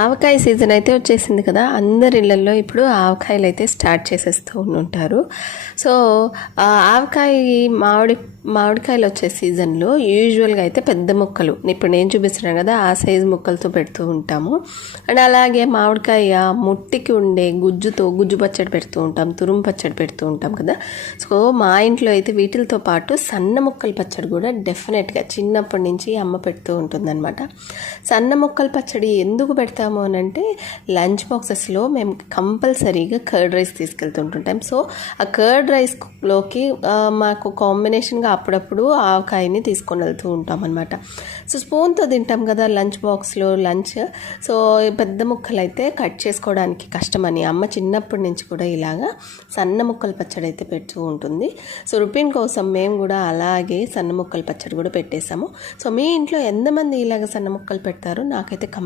ఆవకాయ season అయితే వచ్చేసింది కదా, అందరి ఇళ్ళల్లో ఇప్పుడు ఆవకాయలు అయితే స్టార్ట్ చేసేస్తూ ఉంటారు. సో ఆవకాయ మామిడికాయలు వచ్చే సీజన్లో యూజువల్గా అయితే పెద్ద ముక్కలు, ఇప్పుడు నేను చూపిస్తున్నాను కదా ఆ సైజు ముక్కలతో పెడుతూ ఉంటాము. అండ్ అలాగే మామిడికాయ ముట్టికి ఉండే గుజ్జు పచ్చడి పెడుతూ ఉంటాం, తురుము పచ్చడి పెడుతూ ఉంటాం కదా. సో మా ఇంట్లో అయితే వీటితో పాటు సన్న ముక్కల పచ్చడి కూడా డెఫినెట్గా చిన్నప్పటి నుంచి అమ్మ పెడుతూ ఉంటుందన్నమాట. సన్న ముక్కల పచ్చడి ఎందుకు పెడతాము అని అంటే, లంచ్ బాక్సెస్లో మేము కంపల్సరీగా కర్డ్ రైస్ తీసుకెళ్తుంటుంటాం. సో ఆ కర్డ్ రైస్లోకి మాకు కాంబినేషన్గా అప్పుడప్పుడు ఆవకాయని తీసుకొని వెళ్తూ ఉంటాం అనమాట. సో స్పూన్తో తింటాం కదా లంచ్ బాక్స్లో లంచ్. సో పెద్ద ముక్కలు అయితే కట్ చేసుకోవడానికి కష్టమని అమ్మ చిన్నప్పటి నుంచి కూడా ఇలాగా సన్న ముక్కల పచ్చడి అయితే పెడుతూ ఉంటుంది. సో రుపిన్ కోసం మేము కూడా అలాగే సన్న ముక్కల పచ్చడి కూడా పెట్టేశాము. సో మీ ఇంట్లో ఎంతమంది ఇలాగ సన్న ముక్కలు పెడతారో నాకైతే కమెంట్